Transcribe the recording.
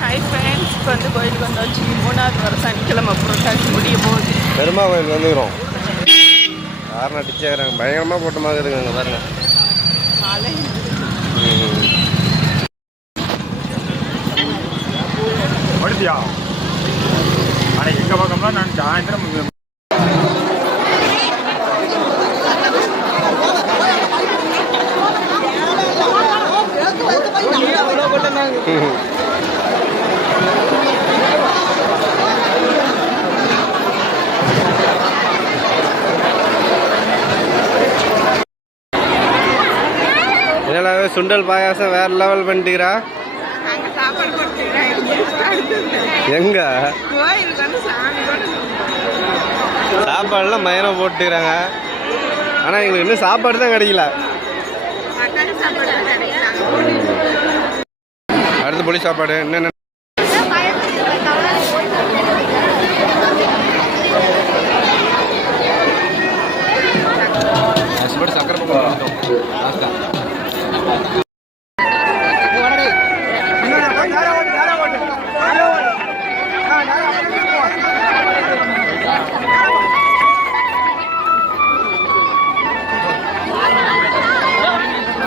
Hi friends, இப்போ வந்து கோயிலுக்கு வந்தாச்சு. 3வது வாரம் சனிக்கிழமை புரட்டாசி முடிய போகுது. பெருமா கோயில் வந்துக்கிறோம். யாருன்னா டிச்சாகிறாங்க, பயங்கரமாக கூட்டமாக இருக்குங்க. அங்கே பாருங்க, மழை படுத்தியா அன்னைக்கு எங்கள் பக்கம்லாம் நான் சாயந்தரம் இதெல்லாம் சுண்டல் பாயாசம் வேற லெவல் பண்ணிட்டுக்கிறா. எங்க சாப்பாடுலாம் மயனம் போட்டுக்கிறாங்க. ஆனால் எங்களுக்கு இன்னும் சாப்பாடு தான் கிடைக்கல. அடுத்து புளி சாப்பாடு என்னென்ன